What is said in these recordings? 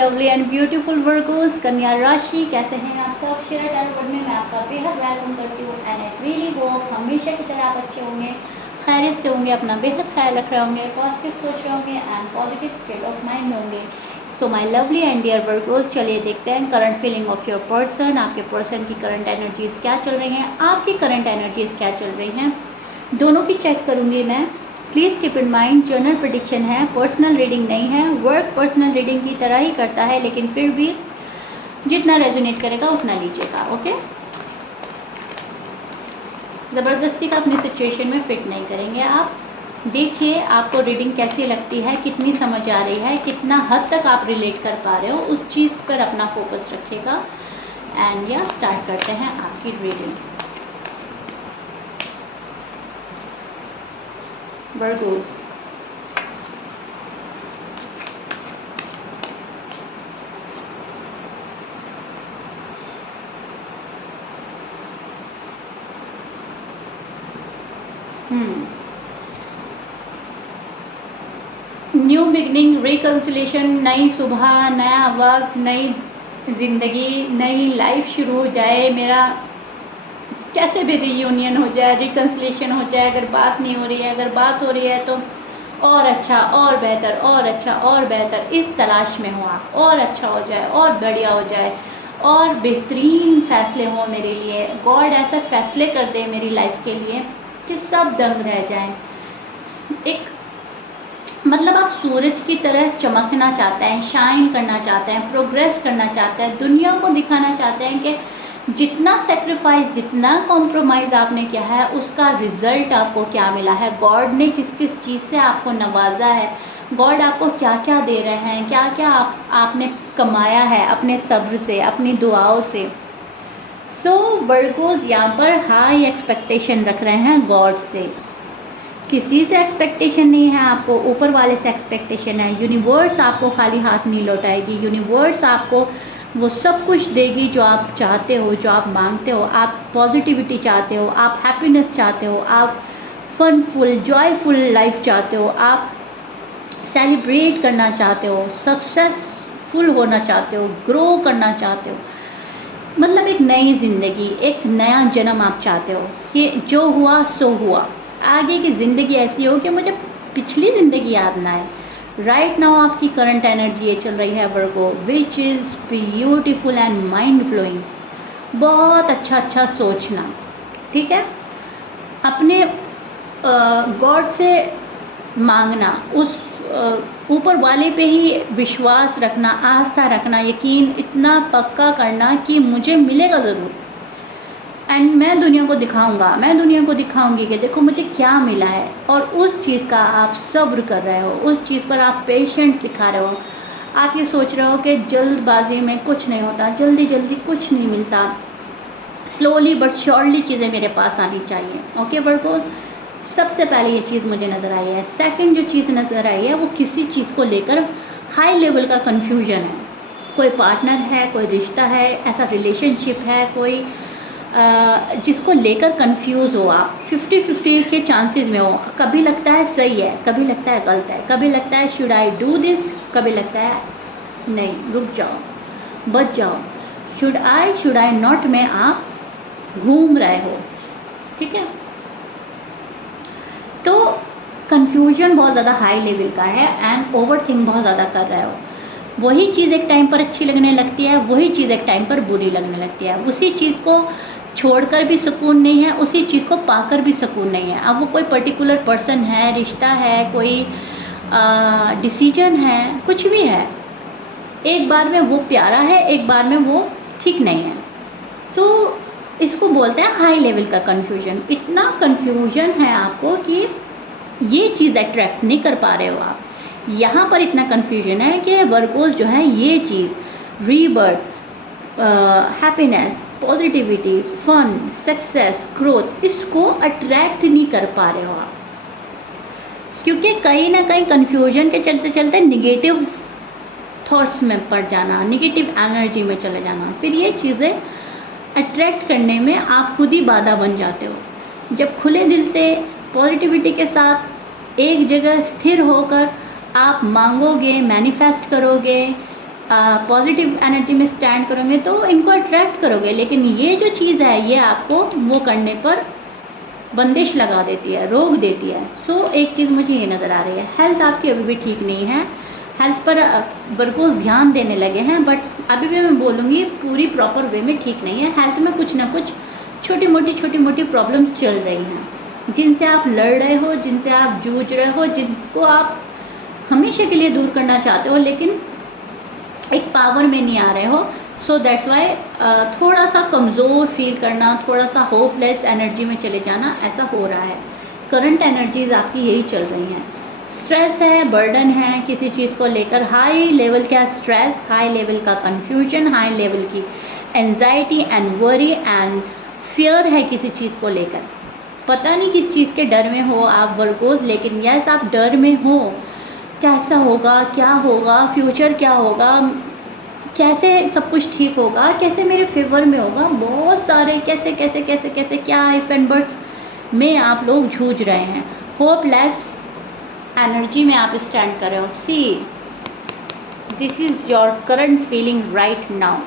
Lovely and beautiful Virgo's कन्या राशि, कैसे हैं आप सब। शेयर टैरो वर्ड में मैं आपका बेहद वेलकम करती हूँ एंड आई रियली होप हमेशा की तरह आप अच्छे होंगे, खैरियत से होंगे, अपना बेहद ख्याल रख रहे होंगे, पॉजिटिव सोच रहे होंगे and positive state of mind में होंगे। So my lovely and dear Virgos, चलिए देखते हैं current feeling of your person. आपके पर्सन की करंट एनर्जीज क्या चल रही हैं, आपकी करंट एनर्जीज क्या चल रही हैं, दोनों की चेक करूँगी मैं। Please keep in mind general prediction है, पर्सनल रीडिंग नहीं है। वर्क पर्सनल रीडिंग की तरह ही करता है, लेकिन फिर भी जितना रेजोनेट करेगा उतना लीजिएगा, ओके। ज़बरदस्ती का अपनी सिचुएशन में फिट नहीं करेंगे। आप देखिए आपको रीडिंग कैसी लगती है, कितनी समझ आ रही है, कितना हद तक आप रिलेट कर पा रहे हो, उस चीज़ पर अपना फोकस रखिएगा। एंड या स्टार्ट करते हैं आपकी reading. Virgo's, new beginning, reconciliation, नई सुबह, नया वक्त, नई जिंदगी, नई लाइफ शुरू हो जाए। मेरा कैसे भी रीयूनियन हो जाए, रिकन्सिलेशन हो जाए। अगर बात नहीं हो रही है, अगर बात हो रही है तो और अच्छा, और बेहतर, और अच्छा, और बेहतर, इस तलाश में हो आप। और अच्छा हो जाए, और बढ़िया हो जाए, और बेहतरीन फैसले हों मेरे लिए। गॉड ऐसा फैसले कर दे मेरी लाइफ के लिए कि सब दंग रह जाएं। एक मतलब आप सूरज की तरह चमकना चाहते हैं, शाइन करना चाहते हैं, प्रोग्रेस करना चाहते हैं, दुनिया को दिखाना चाहते हैं कि जितना सेक्रीफाइस, जितना कॉम्प्रोमाइज़ आपने किया है, उसका रिजल्ट आपको क्या मिला है। गॉड ने किस किस चीज़ से आपको नवाजा है, गॉड आपको क्या क्या दे रहे हैं, क्या क्या आपने कमाया है अपने सब्र से, अपनी दुआओं से। सो वर्गोस यहाँ पर हाई एक्सपेक्टेशन रख रहे हैं गॉड से। किसी से एक्सपेक्टेशन नहीं है आपको, ऊपर वाले से एक्सपेक्टेशन है। यूनिवर्स आपको खाली हाथ नहीं लौटाएगी, यूनिवर्स आपको वो सब कुछ देगी जो आप चाहते हो, जो आप मांगते हो। आप पॉजिटिविटी चाहते हो, आप हैप्पीनेस चाहते हो, आप फनफुल जॉयफुल लाइफ चाहते हो, आप सेलिब्रेट करना चाहते हो, सक्सेसफुल होना चाहते हो, ग्रो करना चाहते हो। मतलब एक नई ज़िंदगी, एक नया जन्म आप चाहते हो कि जो हुआ सो हुआ। आगे की ज़िंदगी ऐसी हो कि मुझे पिछली ज़िंदगी याद ना आए। राइट नाउ आपकी करंट एनर्जी ये चल रही है Virgo, which is beautiful and mind blowing. बहुत अच्छा अच्छा सोचना, ठीक है। अपने गॉड से मांगना, उस ऊपर वाले पे ही विश्वास रखना, आस्था रखना, यकीन इतना पक्का करना कि मुझे मिलेगा ज़रूर। एंड मैं दुनिया को दिखाऊंगा, मैं दुनिया को दिखाऊंगी कि देखो मुझे क्या मिला है। और उस चीज़ का आप सब्र कर रहे हो, उस चीज़ पर आप पेशेंट दिखा रहे हो। आप ये सोच रहे हो कि जल्दबाजी में कुछ नहीं होता, जल्दी जल्दी कुछ नहीं मिलता, स्लोली बट श्योरली चीज़ें मेरे पास आनी चाहिए। ओके वर्गोस, सबसे पहले ये चीज़ मुझे नज़र आई है। सेकंड जो चीज़ नज़र आई है वो किसी चीज़ को लेकर हाई लेवल का कन्फ्यूजन है। कोई पार्टनर है, कोई रिश्ता है, ऐसा रिलेशनशिप है, कोई जिसको लेकर कंफ्यूज हो आप। 50-50 के चांसेस में हो। कभी लगता है सही है, कभी लगता है गलत है, कभी लगता है शुड आई डू दिस, कभी लगता है नहीं रुक जाओ, बच जाओ, शुड आई नॉट में आप घूम रहे हो, ठीक है। तो कंफ्यूजन बहुत ज़्यादा हाई लेवल का है एंड ओवरथिंक बहुत ज़्यादा कर रहे हो। वही चीज़ एक टाइम पर अच्छी लगने लगती है, वही चीज़ एक टाइम पर बुरी लगने लगती है। उसी चीज़ को छोड़कर भी सुकून नहीं है, उसी चीज़ को पाकर भी सुकून नहीं है। अब वो कोई पर्टिकुलर पर्सन है, रिश्ता है, कोई डिसीजन है, कुछ भी है, एक बार में वो प्यारा है, एक बार में वो ठीक नहीं है। तो इसको बोलते हैं हाई लेवल का कन्फ्यूजन। इतना कन्फ्यूजन है आपको कि ये चीज़ अट्रैक्ट नहीं कर पा रहे हो आप। यहाँ पर इतना कन्फ्यूजन है कि वर्गोस जो है ये चीज़ rebirth, happiness, positivity, fun, success, growth, इसको अट्रैक्ट नहीं कर पा रहे हो आप। क्योंकि कहीं ना कहीं कन्फ्यूजन के चलते चलते निगेटिव थॉट्स में पड़ जाना, निगेटिव एनर्जी में चले जाना, फिर ये चीज़ें अट्रैक्ट करने में आप खुद ही बाधा बन जाते हो। जब खुले दिल से पॉजिटिविटी के साथ एक जगह स्थिर होकर आप मांगोगे, मैनिफेस्ट करोगे, पॉजिटिव एनर्जी में स्टैंड करोगे तो इनको अट्रैक्ट करोगे। लेकिन ये जो चीज़ है ये आपको वो करने पर बंदिश लगा देती है, रोक देती है। सो एक चीज़ मुझे ये नज़र आ रही है, हेल्थ आपकी अभी भी ठीक नहीं है, हेल्थ पर वर्कोस ध्यान देने लगे हैं, बट अभी भी मैं बोलूँगी पूरी प्रॉपर वे में ठीक नहीं है। हेल्थ में कुछ ना कुछ छोटी मोटी प्रॉब्लम्स चल रही हैं, जिनसे आप लड़ रहे हो, जिनसे आप जूझ रहे हो, जिनको आप हमेशा के लिए दूर करना चाहते हो, लेकिन एक पावर में नहीं आ रहे हो। सो दैट्स वाई थोड़ा सा कमज़ोर फील करना, थोड़ा सा होपलेस एनर्जी में चले जाना, ऐसा हो रहा है। करंट एनर्जीज आपकी यही चल रही हैं। स्ट्रेस है, बर्डन है किसी चीज़ को लेकर, हाई लेवल का स्ट्रेस, हाई लेवल का कन्फ्यूजन, हाई लेवल की anxiety and worry and fear है किसी चीज़ को लेकर। पता नहीं किस चीज़ के डर में हो आप वर्गोस, लेकिन यस आप डर में हो। कैसा होगा, क्या होगा, फ्यूचर क्या होगा, कैसे सब कुछ ठीक होगा, कैसे मेरे फेवर में होगा, बहुत सारे कैसे कैसे कैसे कैसे क्या इफ एंड बट्स में आप लोग जूझ रहे हैं। होपलेस एनर्जी में आप स्टैंड कर रहे हो। See this is your current feeling right now.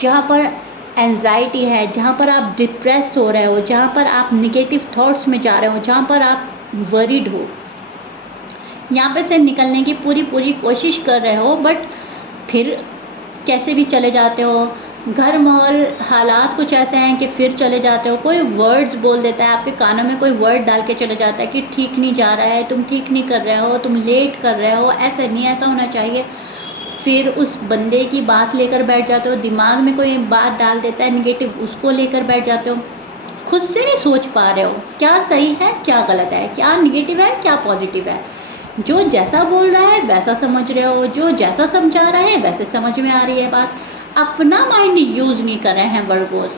जहाँ पर एंजाइटी है, जहाँ पर आप डिप्रेस हो रहे हो, जहाँ पर आप निगेटिव थॉट्स में जा रहे हो, जहाँ पर आप वरीड हो, यहाँ पे से निकलने की पूरी कोशिश कर रहे हो, बट फिर कैसे भी चले जाते हो। घर माहौल हालात कुछ ऐसे हैं कि फिर चले जाते हो। कोई वर्ड्स बोल देता है आपके कानों में, कोई वर्ड डाल के चले जाता है कि ठीक नहीं जा रहा है, तुम ठीक नहीं कर रहे हो, तुम लेट कर रहे हो, ऐसा नहीं, ऐसा होना चाहिए। फिर उस बंदे की बात लेकर बैठ जाते हो, दिमाग में कोई बात डाल देता है निगेटिव, उसको लेकर बैठ जाते हो। खुद से नहीं सोच पा रहे हो क्या सही है क्या गलत है, क्या निगेटिव है क्या पॉजिटिव है। जो जैसा बोल रहा है वैसा समझ रहे हो, जो जैसा समझा रहा है वैसे समझ में आ रही है बात। अपना माइंड यूज़ नहीं कर रहे हैं वर्गोस।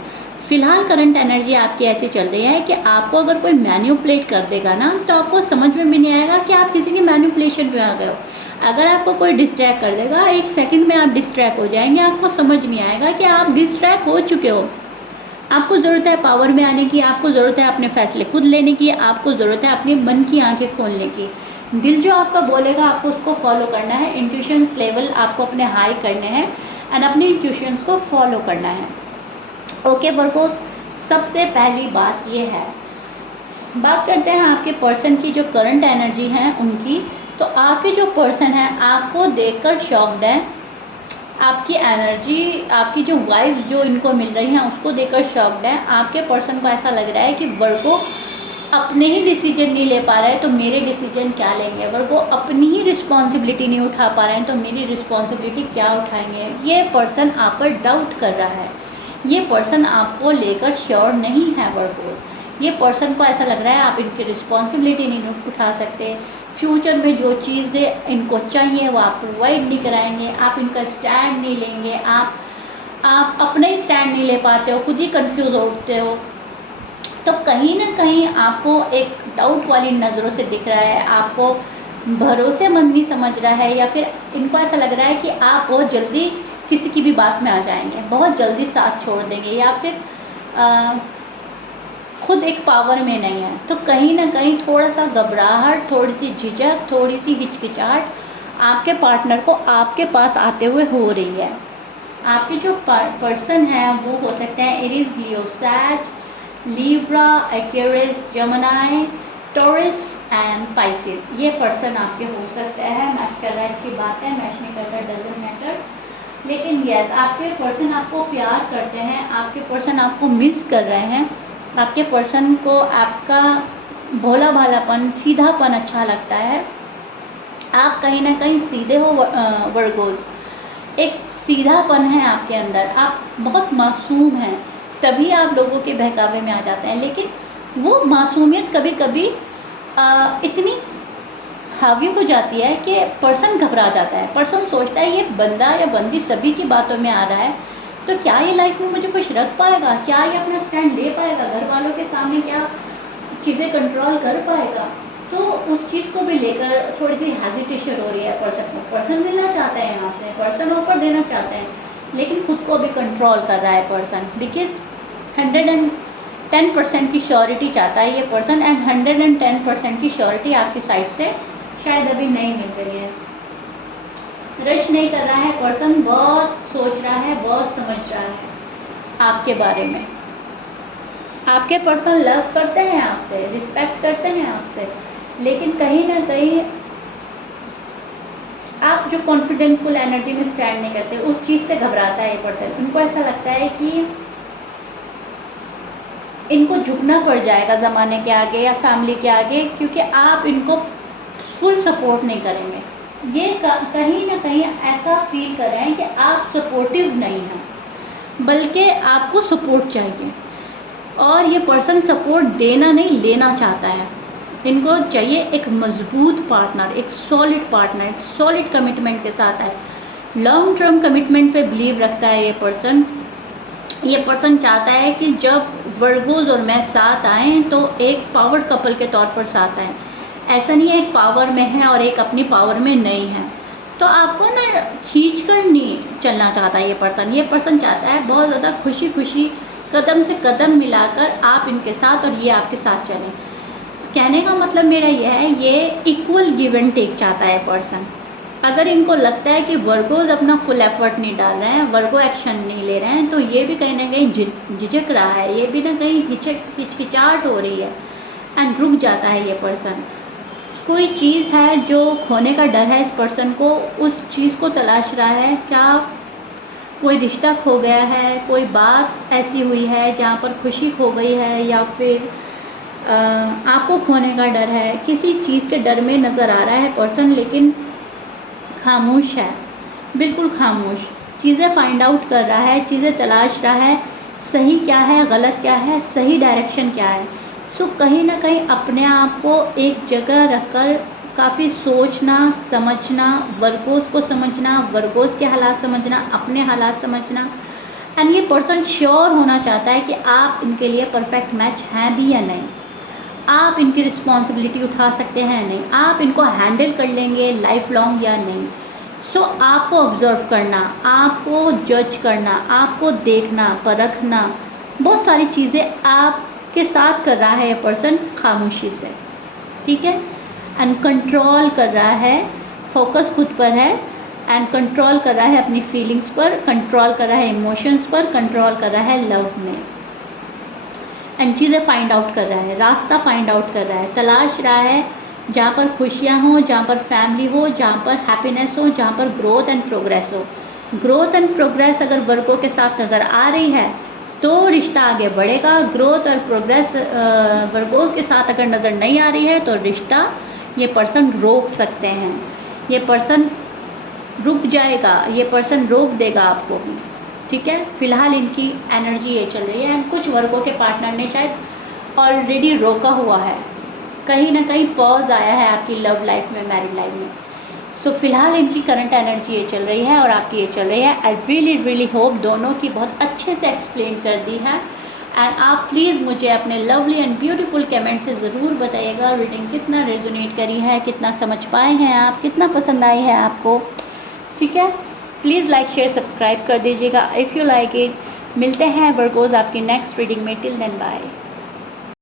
फिलहाल करंट एनर्जी आपकी ऐसी चल रही है कि आपको अगर कोई मैन्युपुलेट कर देगा ना, तो आपको समझ में भी नहीं आएगा कि आप किसी की मैन्युपुलेशन में आ गए हो। अगर आपको कोई डिस्ट्रैक्ट कर देगा, एक सेकंड में आप डिस्ट्रैक्ट हो जाएंगे, आपको समझ नहीं आएगा कि आप डिस्ट्रैक्ट हो चुके हो। आपको ज़रूरत है पावर में आने की, आपको ज़रूरत है अपने फैसले खुद लेने की, आपको ज़रूरत है अपने मन की आंखें खोलने की। दिल जो आपका बोलेगा आपको उसको फॉलो करना है। इंट्यूशंस लेवल आपको अपने हाई करने हैं एंड अपने इंट्यूशंस को फॉलो करना है। ओके वर्गो, सबसे पहली बात ये है, बात करते हैं आपके पर्सन की जो करंट एनर्जी है उनकी। तो आपके जो पर्सन है आपको देखकर शॉक्ड है, आपकी एनर्जी, आपकी जो वाइब्स जो इनको मिल रही हैं उसको देखकर शॉक्ड है। आपके पर्सन को ऐसा लग रहा है कि वर्गो अपने ही डिसीजन नहीं ले पा रहे हैं तो मेरे डिसीजन क्या लेंगे, वर्गो अपनी ही रिस्पॉन्सिबिलिटी नहीं उठा पा रहे हैं तो मेरी रिस्पॉन्सिबिलिटी क्या उठाएंगे। ये पर्सन आप पर डाउट कर रहा है, ये पर्सन आपको लेकर श्योर नहीं है वर्गोस। ये पर्सन को ऐसा लग रहा है आप इनकी रिस्पॉन्सिबिलिटी नहीं उठा सकते, फ्यूचर में जो चीज़ें इनको चाहिए वो आप प्रोवाइड नहीं कराएंगे, आप इनका स्टैंड नहीं लेंगे, आप अपना ही स्टैंड नहीं ले पाते हो, खुद ही कंफ्यूज होते हो। तो कहीं ना कहीं आपको एक डाउट वाली नज़रों से दिख रहा है, आपको भरोसेमंद नहीं समझ रहा है, या फिर इनको ऐसा लग रहा है कि आप बहुत जल्दी किसी की भी बात में आ जाएंगे, बहुत जल्दी साथ छोड़ देंगे, या फिर खुद एक पावर में नहीं है। तो कहीं ना कहीं थोड़ा सा घबराहट, थोड़ी सी झिझक, थोड़ी सी हिचकिचाहट आपके पार्टनर को आपके पास आते हुए हो रही है। आपके जो पर्सन है वो हो सकते हैं Aries, Leo, Sag, Libra, Aquarius, Gemini, Taurus and Pisces. ये पर्सन आपके हो सकते हैं। मैच कर रहा है अच्छी बात है, मैच नहीं करता डजंट मैटर। लेकिन यस, आपके पर्सन आपको प्यार करते हैं, आपके पर्सन आपको मिस कर रहे हैं, आपके पर्सन को आपका भोला भालापन, सीधापन अच्छा लगता है। आप कहीं ना कहीं सीधे हो वर्गोस, एक सीधापन है आपके अंदर, आप बहुत मासूम हैं, तभी आप लोगों के बहकावे में आ जाते हैं। लेकिन वो मासूमियत कभी कभी इतनी हावी हो जाती है कि पर्सन घबरा जाता है। पर्सन सोचता है ये बंदा या बंदी सभी की बातों में आ रहा है, तो क्या ये लाइफ में मुझे कुछ रख पाएगा, क्या ये अपना स्टैंड ले पाएगा, घर वालों के सामने क्या चीज़ें कंट्रोल कर पाएगा। तो उस चीज़ को भी लेकर थोड़ी सी हेजिटेशन हो रही है पर्सन को। पर्सन मिलना चाहते हैं यहाँ से, पर्सन ऑफर देना चाहते हैं, लेकिन खुद को भी कंट्रोल कर रहा है पर्सन, बिकॉज 110% की श्योरिटी चाहता है ये पर्सन, एंड 110% की श्योरिटी आपकी साइड से शायद अभी नहीं मिल रही है। रश नहीं कर रहा है पर्सन, बहुत सोच रहा है, बहुत समझ रहा है आपके बारे में। आपके पर्सन लव करते हैं आपसे, रिस्पेक्ट करते हैं आपसे, लेकिन कहीं ना कहीं आप जो कॉन्फिडेंटफुल एनर्जी में स्टैंड नहीं करते, उस चीज़ से घबराता है ये पर्सन। उनको ऐसा लगता है कि इनको झुकना पड़ जाएगा ज़माने के आगे या फैमिली के आगे, क्योंकि आप इनको फुल सपोर्ट नहीं करेंगे। ये कहीं ना कहीं ऐसा फील कर रहे हैं कि आप सपोर्टिव नहीं हैं, बल्कि आपको सपोर्ट चाहिए। और ये पर्सन सपोर्ट देना नहीं, लेना चाहता है। इनको चाहिए एक मजबूत पार्टनर, एक सॉलिड पार्टनर, एक सॉलिड कमिटमेंट के साथ है। लॉन्ग टर्म कमिटमेंट पे बिलीव रखता है ये पर्सन। ये पर्सन चाहता है कि जब वर्गोज और मैं साथ आएँ तो एक पावर कपल के तौर पर साथ आएँ। ऐसा नहीं है एक पावर में है और एक अपनी पावर में नहीं है। तो आपको ना खींच कर नहीं चलना चाहता ये पर्सन। ये पर्सन चाहता है बहुत ज़्यादा खुशी खुशी कदम से कदम मिलाकर आप इनके साथ और ये आपके साथ चलें। कहने का मतलब मेरा यह है, ये इक्वल गिव एंड टेक चाहता है पर्सन। अगर इनको लगता है कि वर्गोज अपना फुल एफर्ट नहीं डाल रहे हैं, वर्गो एक्शन नहीं ले रहे हैं, तो ये भी कहीं ना कहीं झिझक रहा है, ये भी ना कहीं हिचकिचाहट हो रही है एंड रुक जाता है ये पर्सन। कोई चीज़ है जो खोने का डर है इस पर्सन को, उस चीज़ को तलाश रहा है। क्या कोई रिश्ता खो गया है, कोई बात ऐसी हुई है जहाँ पर खुशी खो गई है, या फिर आपको खोने का डर है। किसी चीज़ के डर में नज़र आ रहा है पर्सन, लेकिन खामोश है, बिल्कुल खामोश। चीज़ें फाइंड आउट कर रहा है, चीज़ें तलाश रहा है, सही क्या है, गलत क्या है, सही डायरेक्शन क्या है। सो कहीं ना कहीं अपने आप को एक जगह रखकर काफ़ी सोचना, समझना, वर्गोस को समझना, वर्गोस के हालात समझना, अपने हालात समझना। एंड ये पर्सन श्योर होना चाहता है कि आप इनके लिए परफेक्ट मैच हैं भी या नहीं, आप इनकी रिस्पॉन्सिबिलिटी उठा सकते हैं या नहीं, आप इनको हैंडल कर लेंगे लाइफ लॉन्ग या नहीं। सो आपको ऑब्जर्व करना, आपको जज करना, आपको देखना, परखना, बहुत सारी चीज़ें आपके साथ कर रहा है ये पर्सन खामोशी से, ठीक है। एंड कंट्रोल कर रहा है, फोकस खुद पर है, एंड कंट्रोल कर रहा है अपनी फीलिंग्स पर, कंट्रोल कर रहा है इमोशंस पर, कंट्रोल कर रहा है लव में। एंड चीज़ें फाइंड आउट कर रहा है, रास्ता फाइंड आउट कर रहा है, तलाश रहा है जहाँ पर खुशियाँ हों, जहाँ पर फैमिली हो, जहाँ पर हैप्पीनेस हो, जहाँ पर ग्रोथ एंड प्रोग्रेस हो। ग्रोथ एंड प्रोग्रेस अगर वर्गों के साथ नज़र आ रही है तो रिश्ता आगे बढ़ेगा। ग्रोथ और प्रोग्रेस वर्गों के साथ अगर नज़र नहीं आ रही है तो रिश्ता ये पर्सन रोक सकते हैं, ये पर्सन रुक जाएगा, ये पर्सन रोक देगा आपको भी, ठीक है। फिलहाल इनकी एनर्जी ये चल रही है। एंड कुछ वर्गों के पार्टनर ने शायद ऑलरेडी रोका हुआ है, कहीं ना कहीं पॉज आया है आपकी लव लाइफ में, मैरिड लाइफ में। सो फिलहाल इनकी करंट एनर्जी ये चल रही है और आपकी ये चल रही है। आई रियली होप दोनों की बहुत अच्छे से एक्सप्लेन कर दी है। एंड आप प्लीज़ मुझे अपने लवली एंड ब्यूटीफुल कमेंट से ज़रूर बताइएगा रीडिंग कितना रेजोनेट करी है, कितना समझ पाए हैं आप, कितना पसंद आई है आपको, ठीक है। प्लीज़ लाइक शेयर सब्सक्राइब कर दीजिएगा इफ़ यू लाइक इट। मिलते हैं वर्गोज़ आपकी नेक्स्ट रीडिंग में। Till then bye.